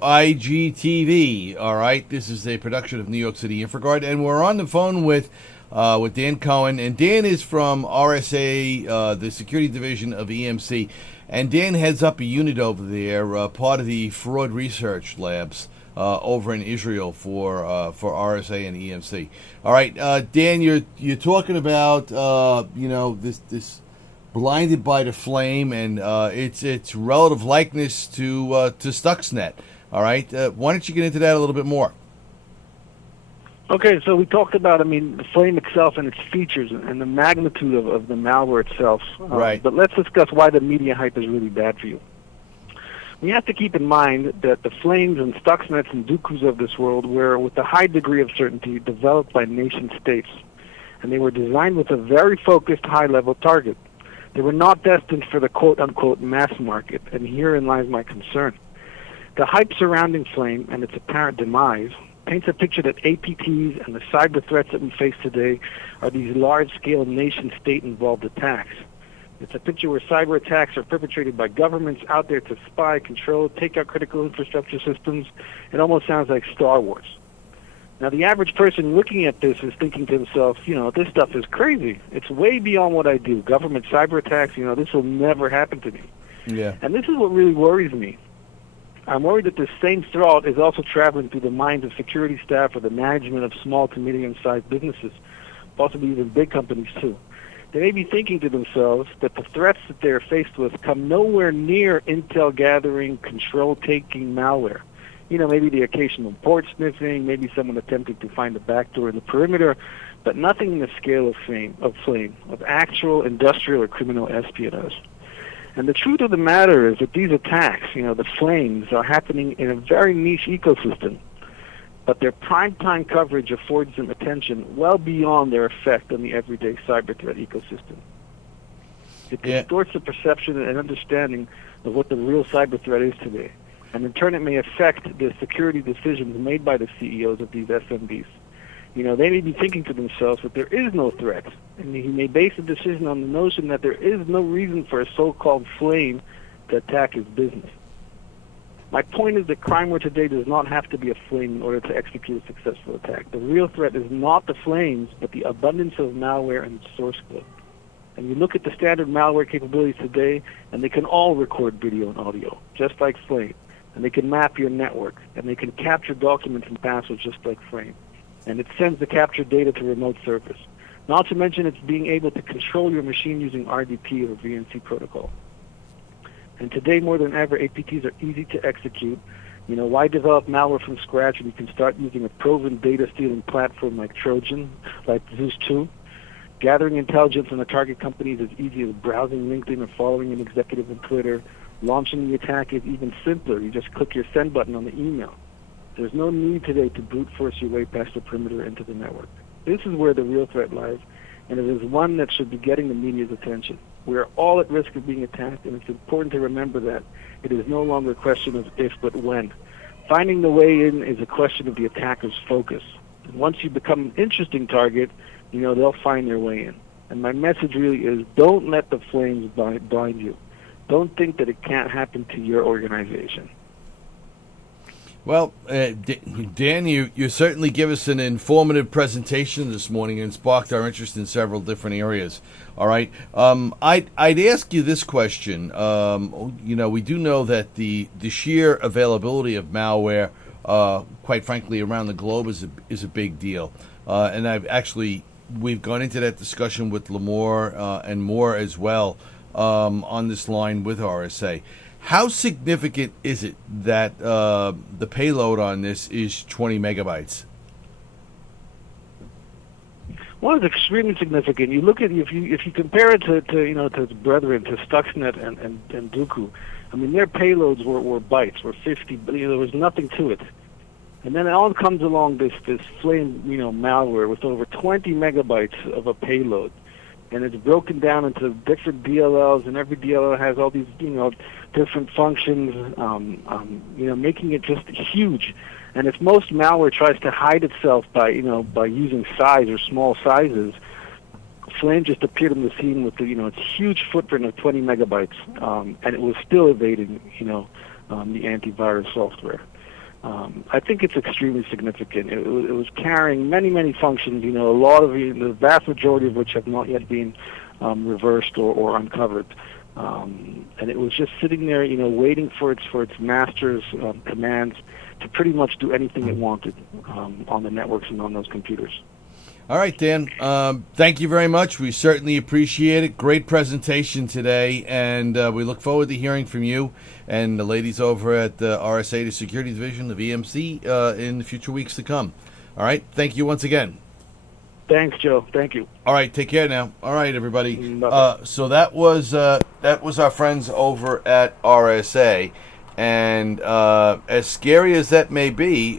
IGTV. All right, this is a production of New York City InfraGard, and we're on the phone with Dan Cohen, and Dan is from RSA, the security division of EMC, and Dan heads up a unit over there, part of the fraud research labs over in Israel for RSA and EMC. All right, Dan, you're talking about this blinded by the flame and its relative likeness to Stuxnet. All right, why don't you get into that a little bit more? Okay, so we talked about, the flame itself and its features and the magnitude of the malware itself. Right. But let's discuss why the media hype is really bad for you. We have to keep in mind that the flames and Stuxnets and Dooku's of this world were, with a high degree of certainty, developed by nation states. And they were designed with a very focused, high-level target. They were not destined for the quote-unquote mass market, and herein lies my concern. The hype surrounding Flame and its apparent demise paints a picture that APTs and the cyber threats that we face today are these large-scale nation-state-involved attacks. It's a picture where cyber attacks are perpetrated by governments out there to spy, control, take out critical infrastructure systems. It almost sounds like Star Wars. Now, the average person looking at this is thinking to himself, this stuff is crazy. It's way beyond what I do. Government cyber attacks, this will never happen to me. Yeah. And this is what really worries me. I'm worried that this same thought is also traveling through the minds of security staff or the management of small to medium-sized businesses, possibly even big companies too. They may be thinking to themselves that the threats that they're faced with come nowhere near intel-gathering, control-taking malware. Maybe the occasional port sniffing, maybe someone attempting to find a backdoor in the perimeter, but nothing in the scale of flame, of actual industrial or criminal espionage. And the truth of the matter is that these attacks, the flames, are happening in a very niche ecosystem, but their primetime coverage affords them attention well beyond their effect on the everyday cyber threat ecosystem. It distorts the perception and understanding of what the real cyber threat is today. And in turn, it may affect the security decisions made by the CEOs of these SMBs. They may be thinking to themselves that there is no threat, and he may base a decision on the notion that there is no reason for a so-called flame to attack his business. My point is that crime world today does not have to be a flame in order to execute a successful attack. The real threat is not the flames, but the abundance of malware and source code. And you look at the standard malware capabilities today, and they can all record video and audio, just like Flame. And they can map your network, and they can capture documents and passwords just like Frame. And it sends the captured data to remote servers. Not to mention it's being able to control your machine using RDP or VNC protocol. And today more than ever, APTs are easy to execute. Why develop malware from scratch when you can start using a proven data stealing platform like Trojan, like Zeus 2? Gathering intelligence on the target companies is easy as browsing LinkedIn or following an executive on Twitter. Launching the attack is even simpler. You just click your send button on the email. There's no need today to brute force your way past the perimeter into the network. This is where the real threat lies, and it is one that should be getting the media's attention. We are all at risk of being attacked, and it's important to remember that it is no longer a question of if but when. Finding the way in is a question of the attacker's focus. And once you become an interesting target, they'll find their way in. And my message really is don't let the flames blind you. Don't think that it can't happen to your organization. Well, Dan, you certainly give us an informative presentation this morning and sparked our interest in several different areas. All right. I'd ask you this question. We do know that the sheer availability of malware, quite frankly, around the globe is a big deal. And we've gone into that discussion with Lamore and more as well. On this line with RSA. How significant is it that the payload on this is 20 megabytes? Well, it's extremely significant. You look at if you compare it to its brethren, to Stuxnet and Dooku. Their payloads were bytes, were 50. There was nothing to it. And then it all comes along this Flame malware with over 20 megabytes of a payload. And it's broken down into different DLLs, and every DLL has all these, different functions, making it just huge. And if most malware tries to hide itself by using size or small sizes, Flame just appeared on the scene with its huge footprint of 20 megabytes, and it was still evading, the antivirus software. I think it's extremely significant. It was carrying many functions. A lot of the vast majority of which have not yet been reversed or uncovered. And it was just sitting there, waiting for its master's commands to pretty much do anything it wanted on the networks and on those computers. All right, Dan. Thank you very much. We certainly appreciate it. Great presentation today, and we look forward to hearing from you and the ladies over at the RSA, the Security Division of EMC, in the future weeks to come. All right. Thank you once again. Thanks, Joe. Thank you. All right. Take care now. All right, everybody. Bye. So that was our friends over at RSA, and as scary as that may be,